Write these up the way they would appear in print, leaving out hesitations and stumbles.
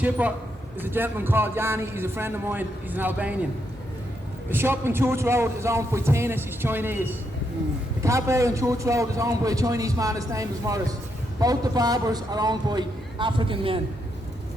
chipper is a gentleman called Yanni. He's a friend of mine. He's an Albanian. The shop on Church Road is owned by Tinas. He's Chinese. The cafe on Church Road is owned by a Chinese man. His name is Morris. Both the barbers are owned by African men.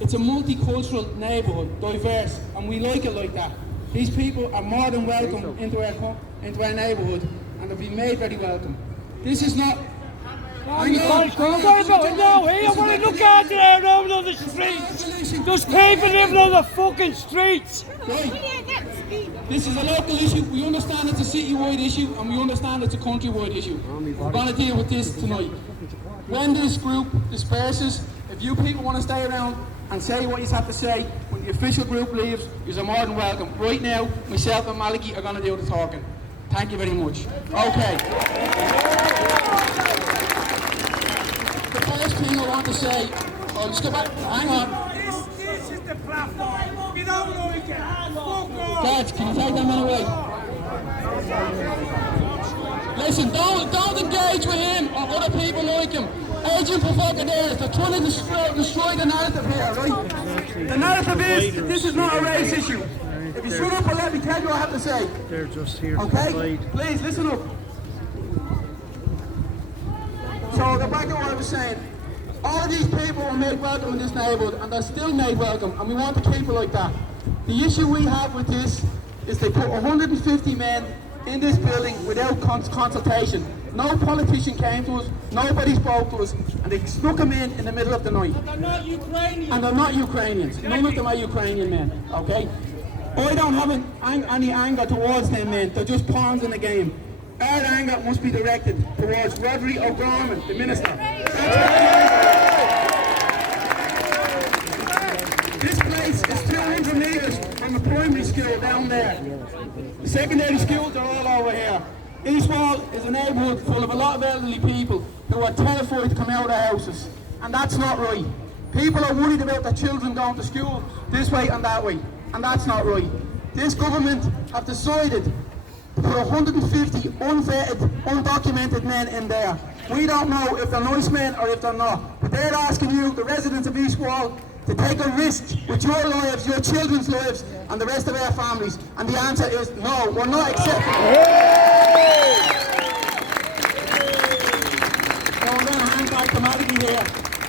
It's a multicultural neighbourhood, diverse, and we like it like that. These people are more than welcome into our neighbourhood, and they'll be made very welcome. This is not... What about now here? What are you looking at there over on the streets? There's people living on the fucking streets. Right. This is a local issue. We understand it's a city-wide issue, and we understand it's a country-wide issue. We're going to deal with this tonight. When this group disperses, if you people want to stay around and say what you have to say, when the official group leaves, you're more than welcome. Right now, myself and Maliki are going to do the talking. Thank you very much. Okay. The first thing I want to say, let's go back, hang on. This is the platform. You don't know it. Guys, can you take that man away? Listen, don't engage with him or other people like him. Agent provocateurs, they're trying to destroy the narrative here, right? The narrative is, this is not a race issue. If you shut up and let me tell you what I have to say. They're just here okay? Please, listen up. So, the back of what I was saying, all of these people were made welcome in this neighbourhood, and they're still made welcome, and we want to keep it like that. The issue we have with this is they put 150 men in this building without consultation. No politician came to us, nobody spoke to us, and they snuck them in the middle of the night. And they're not Ukrainians. And they're not Ukrainians. None of them are Ukrainian men, okay? I don't have any anger towards them men, they're just pawns in the game. Our anger must be directed towards Rodri O'Gorman, the minister. This place is 200 metres from a primary school down there. The secondary schools are all over here. Eastwall is a neighbourhood full of a lot of elderly people who are terrified to come out of their houses. And that's not right. People are worried about their children going to school this way and that way. And that's not right. This government have decided to put 150 unvetted, undocumented men in there. We don't know if they're nice men or if they're not. But they're asking you, the residents of Eastwall, to take a risk with your lives, your children's lives, and the rest of our families. And the answer is no, we're not accepting it. So I'm going to hand back to Maliki here.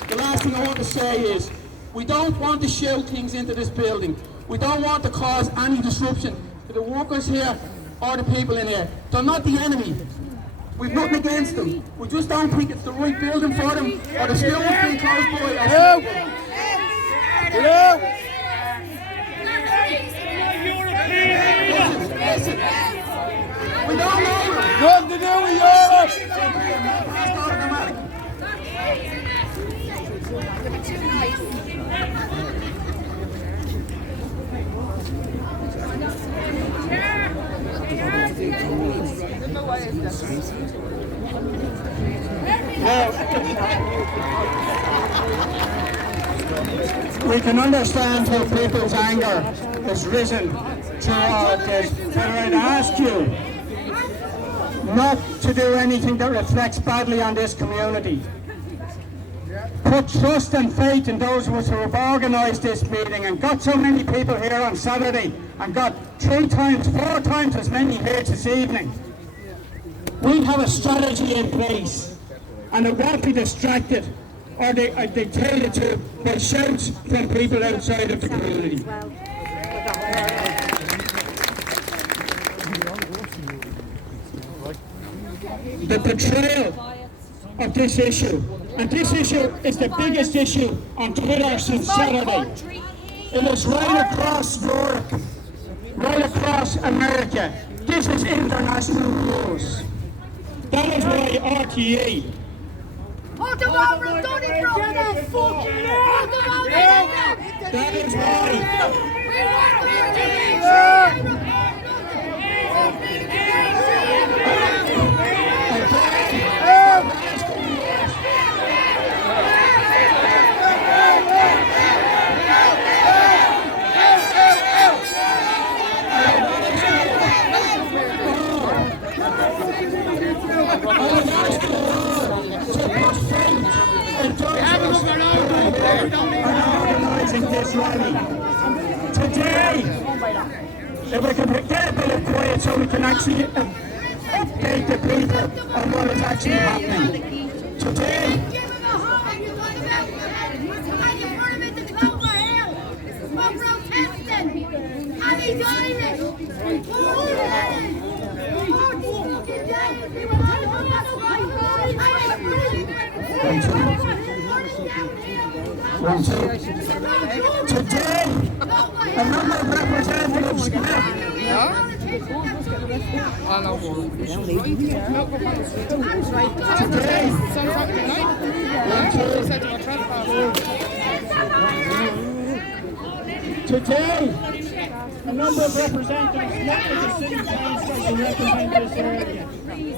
The last thing I want to say is, we don't want to shout things into this building. We don't want to cause any disruption to the workers here or the people in here. They're not the enemy. We've nothing against them. We just don't think it's the right building for them, or the school must be close by. Hello? Listen. We don't know. Nothing to do with Europe. We can understand how people's anger has risen throughout this, but I'd ask you not to do anything that reflects badly on this community. Put trust and faith in those of us who have organised this meeting and got so many people here on Saturday and got 3 times, 4 times as many here this evening. We have a strategy in place, and it won't be distracted or dictated to by shouts from people outside of the community. The betrayal of this issue, and this issue is the biggest issue on Twitter since Saturday. It is right across Europe, right across America. This is international news. That is why RTE. That is organising this ready. Today, if we can get a bit of quiet so we can actually update the people on what is actually happening. Today, today, a number of representatives today, a number of representatives met with the city council to represent this area. We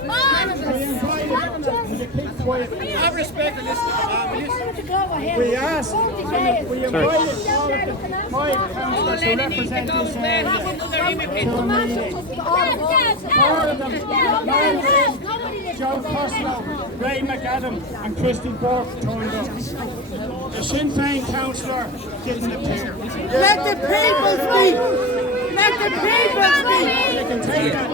invited them to keep quiet. Have respect for this. We asked, we invited all of the 5 councillors to represent this area to a meeting. 4 of them, Joe Costello, Ray McAdam and Christy Burke turned up. The Sinn Féin councillor didn't appear. Let the people speak! Let the people speak! They can take that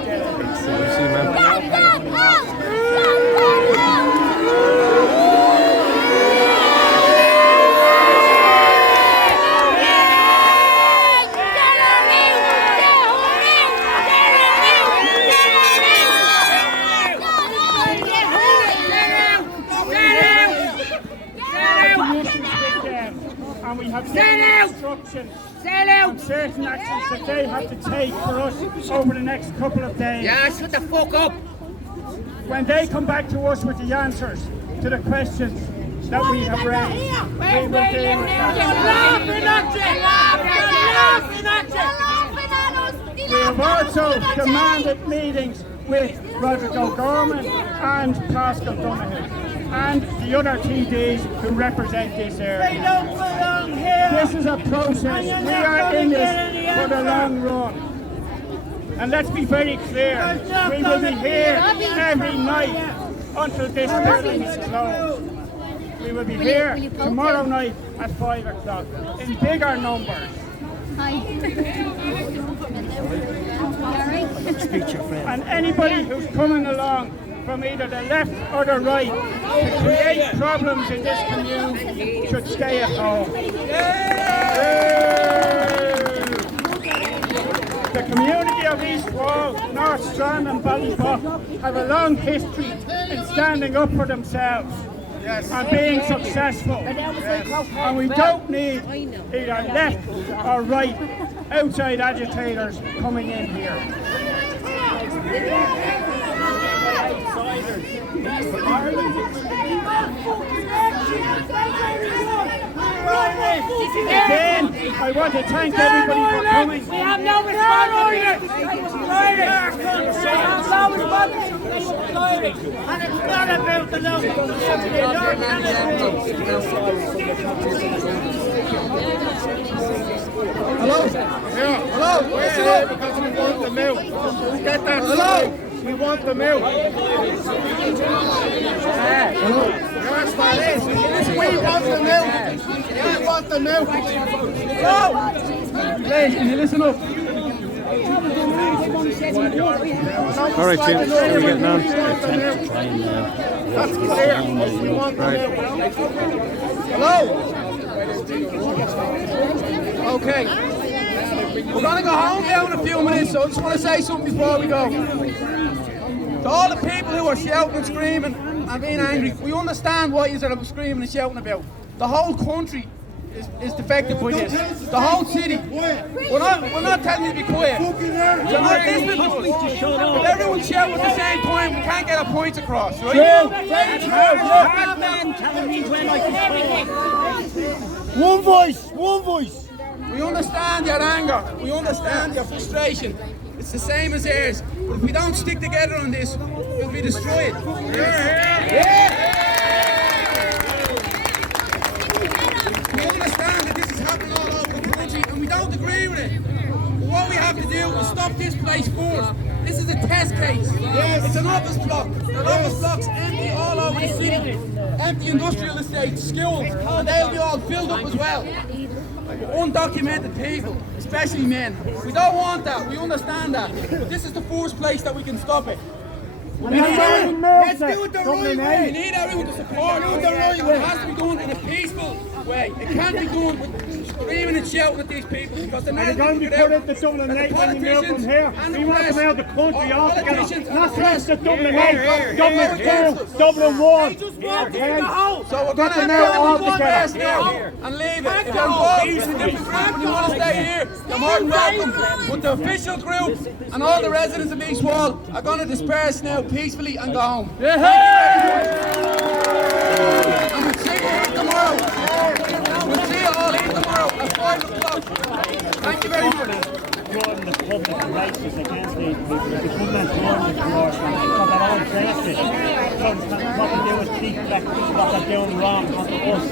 and we have given instructions on certain actions that they have to take for us over the next couple of days. Yeah, shut the fuck up! When they come back to us with the answers to the questions that we have raised, we will deal with that. We have also demanded meetings with Roderick O'Gorman and Pascal Donoghue and the other TDs who represent this area. This is a process. We are in this for the long run. And let's be very clear, we will be here every night until this building is closed. We will be here tomorrow night at 5 o'clock in bigger numbers. And anybody who's coming along from either the left or the right to create problems in this community should stay at home. The community of East Wall, North Strand and Ballybough have a long history in standing up for themselves and being successful. And we don't need either left or right outside agitators coming in here. Again, I want to thank everybody for coming. We have no responsibility. And it's not about the local community. Hello? Yeah. Hello? Listen up. Because we want the milk. Get that. Hello? We want the milk. Hello? Yes, that is. We want the milk. We want the milk. Hello? Please, can you listen up? All right, Tim. How are we getting on? That's clear. We want the milk. Hello? Okay. We're going to go home now in a few minutes, so I just want to say something before we go. To all the people who are shouting and screaming and being angry, we understand what you're screaming and shouting about. The whole country is affected by this. The whole city. We're not telling you to be quiet. You're not listening to us. If everyone's shouting at the same time, we can't get our points across, right? One voice, one voice. We understand your anger. We understand your frustration. It's the same as ours. But if we don't stick together on this, we'll be destroyed. We understand that this is happening all over the country and we don't agree with it. But what we have to do is stop this place first. This is a test case. It's an office block. The office block's empty all over the city. Empty industrial estates, schools, and they'll be all filled up as well. undocumented people, especially men. We don't want that, we understand that, but this is the first place that we can stop it. Let's do it the right way. We need everyone to support it. It has to be done in a peaceful way. It can't be done with screaming and shouting at these people because they're not going to be put into Dublin 8 when you move from here. We want them out of the country altogether. Not just the Dublin 8, Dublin 2, Dublin 1. So we're going to now protest now and leave it. If you're involved in a different group and you want to stay here, you're more than welcome. But the official group and all the residents of East Wall are going to disperse now peacefully and go home. And we'll see you here tomorrow. We'll see you all here tomorrow at 5 o'clock. Thank you very much. Jordan, the public righteous against these people. The government Jordan the corruption because they're all against it. So what they do is keep back what they're doing wrong onto us.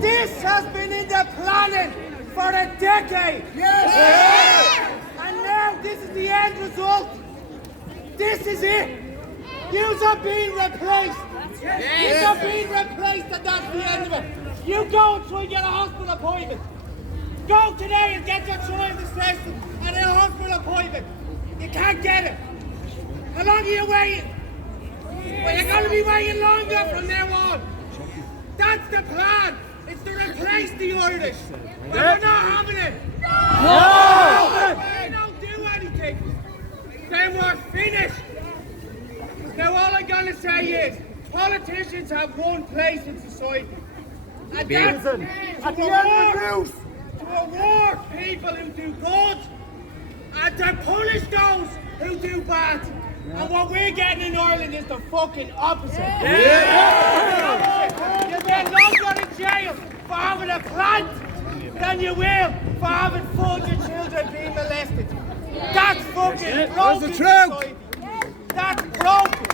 This has been in the planning for a decade. And now this is the end result. This is it. Yous are being replaced. Yous are being replaced and that's the end of it. You go and try and get a hospital appointment. Go today and get your child assessed and a hospital appointment. You can't get it. How long are you waiting? Well, you're going to be waiting longer from now on. That's the plan. It's to replace the Irish. But we're not having it. No! They don't do anything. Then we're finished. Now all I'm going to say is, politicians have one place in society. And that's to reward people who do good and to punish those who do bad. And what we're getting in Ireland is the fucking opposite. You get longer in jail for having a plant than you will for having 400 children being molested. That's fucking broken society. That's broken.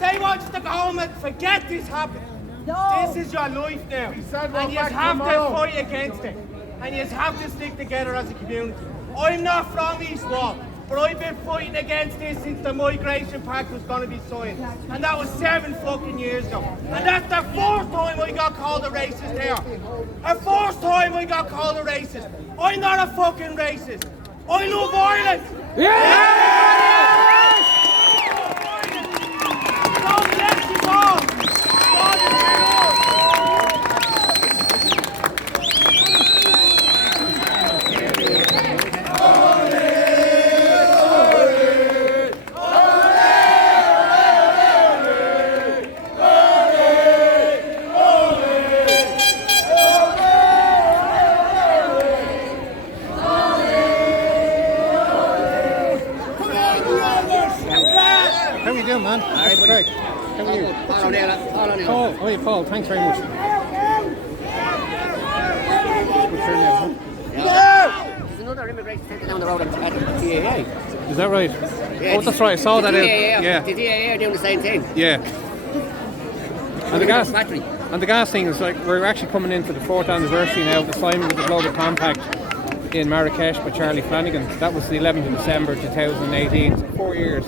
They want you to go home and forget this happened. This is your life now. And you have to fight against it. And you have to stick together as a community. I'm not from East Wall, but I've been fighting against this since the Migration Pact was going to be signed. And that was 7 fucking years ago. And that's the 4th time I got called a racist there. The 4th time I got called a racist. I'm not a fucking racist. I love Ireland. Don't let you go. How are you doing, man? Alright, Craig. How are you? Paul. Oh, yeah, Paul. Thanks very much. There's another immigration centre down the road at the DAA. Is that right? Yeah, Oh, that's right. I saw that. Yeah. The DAA are doing the same thing. Yeah. And the gas factory. And the gas thing is like we're actually coming into the 4th anniversary now of the signing of the Global Compact in Marrakesh by Charlie Flanagan. That was the 11th of December 2018. So 4 years.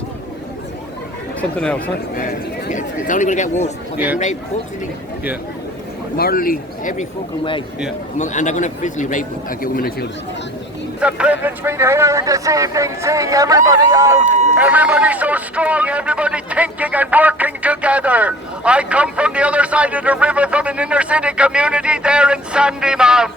Something else, huh? It's only going to get worse. We're getting raped culturally, morally, every fucking way. Yeah. And they're going to physically rape women and children. It's a privilege being here this evening, seeing everybody out. Everybody so strong, everybody thinking and working together. I come from the other side of the river from an inner city community there in Sandymount.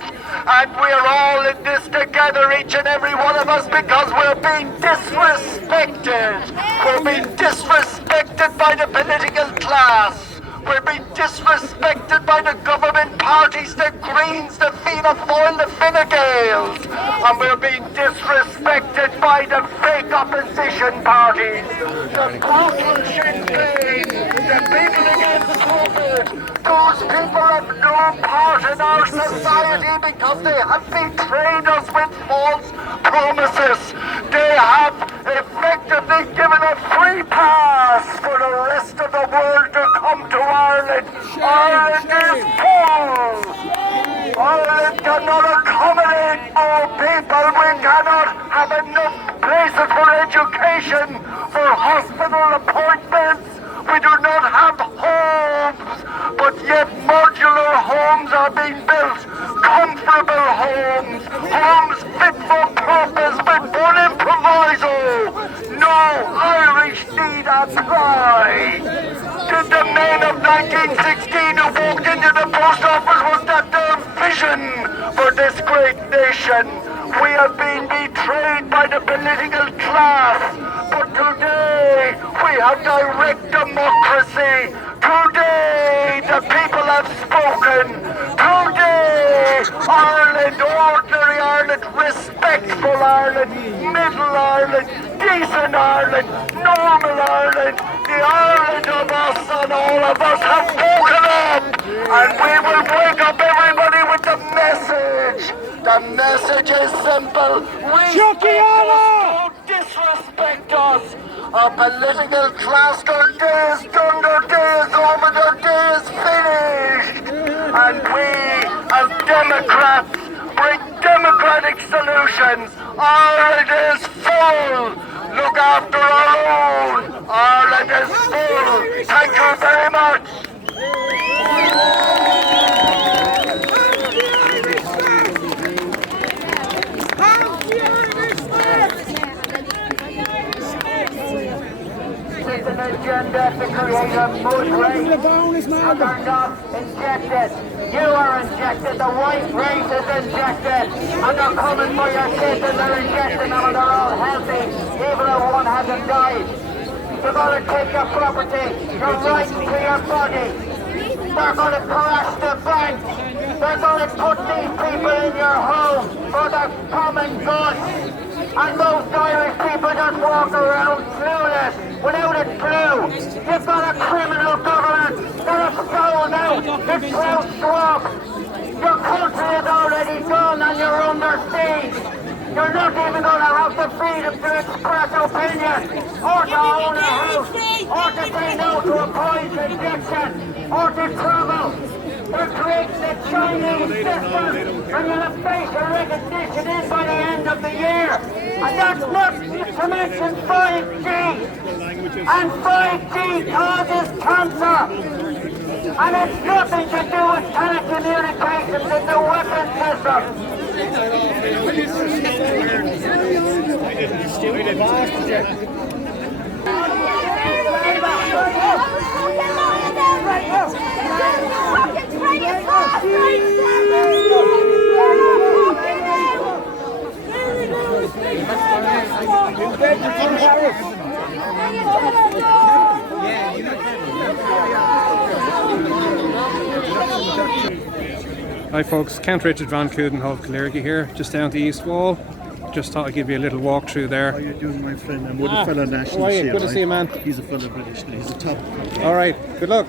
And we're all in this together, each and every one of us, because we're being disrespected. We're being disrespected by the political class. We're being disrespected by the government parties, the Greens, the Fianna Fáil, the Fine Gaels. And we're being disrespected by the fake opposition parties, the brutal Sinn Féin, the people against COVID. Those people have no part in our society because they have betrayed us with false promises. They have effectively given a free pass for the rest of the world to come to Ireland. Ireland is full. Ireland cannot accommodate more people. We cannot have enough places for education, for hospital appointments. We do not have homes, but yet modular homes are being built. Comfortable homes, homes fit for purpose with one improviso. No Irish need apply. The men of 1916 who walked into the post office, was that their vision for this great nation? We have been betrayed by the political class, but today we have direct democracy. Today the people have spoken. Today Ireland, ordinary Ireland, respectful Ireland, middle Ireland, decent Ireland, normal Ireland, the Ireland of us and all of us have woken up, and we will wake up everybody with the message. The message is simple. Don't disrespect us. Our political class, their day is done, their day is over, their day is finished. And we, as Democrats, bring democratic solutions. Ireland is full. Look after our own. Ireland is full. Thank you very much. It's an agenda to create a mood race. And they're not injected. You are injected. The white race is injected. And they're coming for your kids and they're injecting them and they're all healthy. Even if one hasn't died. They're going to take your property, your right to your body. They're going to crash the bank. They're going to put these people in your home for the common good. And most Irish people just walk around clueless, without a clue. You've got a criminal government that have sold out the South Swamp. Your country is already gone and you're under siege. You're not even going to have the freedom to express opinion, or to own a house, or to say no to a poison injection, or to travel. They're creating the Chinese system, and you'll have facial recognition in by the end of the year. And that's not to mention 5G. And 5G causes cancer. And it's nothing to do with telecommunications, it's a weapon system. Hi folks, Count Richard van Coudenhove Kalergi here, just down the East Wall. Just thought I'd give you a little walk through there. How are you doing, my friend? I'm with a fellow national. How are you? Good to see you, man. He's a fellow British. He's a top. Alright, good luck.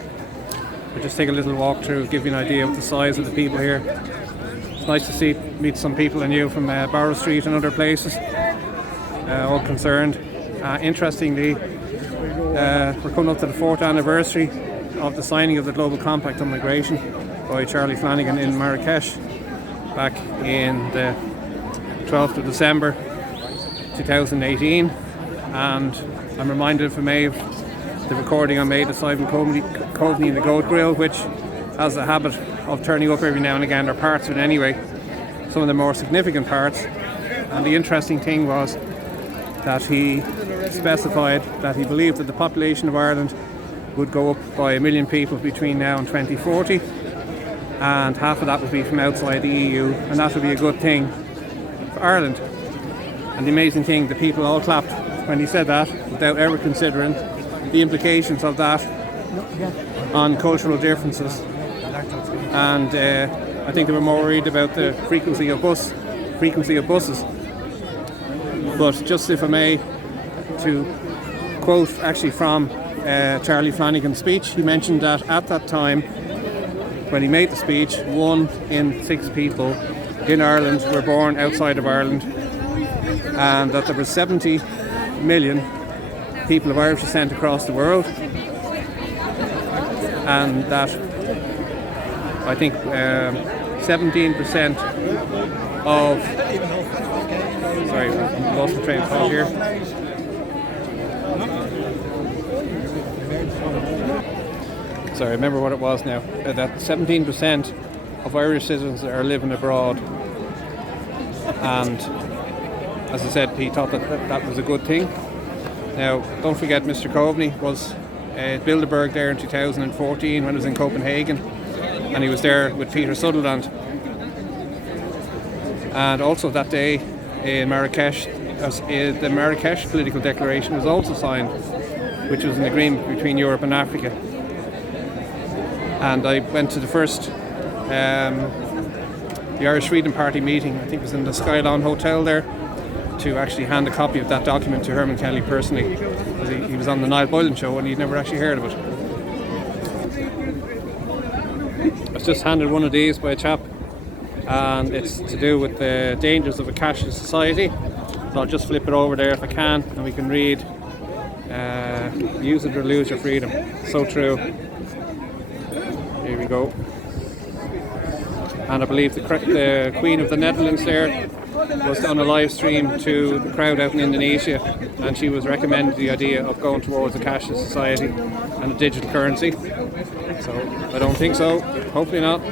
We'll just take a little walk through, give you an idea of the size of the people here. It's nice to meet some people I knew from Barrow Street and other places, all concerned. Interestingly, we're coming up to the 4th anniversary of the signing of the Global Compact on Migration by Charlie Flanagan in Marrakesh back in the 12th of December 2018, and I'm reminded if I may of the recording I made of Simon Coveney in the Goat Grill, which has a habit of turning up every now and again, or parts of it anyway, some of the more significant parts. And the interesting thing was that he specified that he believed that the population of Ireland would go up by 1 million people between now and 2040, and half of that would be from outside the EU, and that would be a good thing for Ireland. And the amazing thing, the people all clapped when he said that, without ever considering the implications of that on cultural differences. And I think they were more worried about the frequency of buses. But just if I may, to quote actually from Charlie Flanagan's speech, he mentioned that at that time, when he made the speech, 1 in 6 people in Ireland were born outside of Ireland, and that there were 70 million people of Irish descent across the world, and that I think 17% of... Sorry, I lost my train of thought here. Sorry, I remember what it was now. That 17% of Irish citizens are living abroad. And as I said, he thought that was a good thing. Now, don't forget, Mr. Coveney was at Bilderberg there in 2014 when he was in Copenhagen, and he was there with Peter Sutherland. And also that day in Marrakesh, the Marrakesh Political Declaration was also signed, which was an agreement between Europe and Africa. And I went to the first the Irish Freedom Party meeting, I think it was in the Skylon Hotel there, to actually hand a copy of that document to Herman Kelly personally, because he was on the Niall Boylan show and he'd never actually heard of it. I was just handed one of these by a chap, and it's to do with the dangers of a cashless society. So I'll just flip it over there if I can, and we can read use it or lose your freedom. So true. Here we go. And I believe the Queen of the Netherlands there was on a live stream to the crowd out in Indonesia, and she was recommending the idea of going towards a cashless society and a digital currency. So I don't think so. Hopefully not.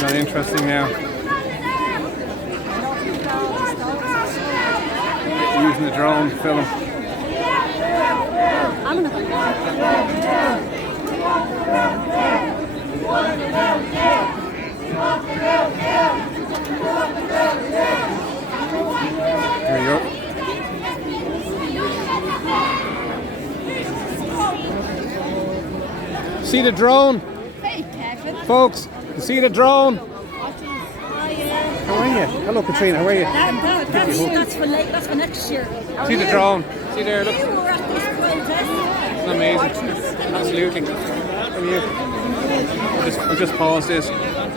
Not interesting now. Using the drone to film. There you go. See the drone? Folks, you see the drone? How are you? Hello, Katrina, how are you? That's for next year. See the drone? See there, look. You were at this protest. It's amazing. Absolutely. Come here. I'll just pause this.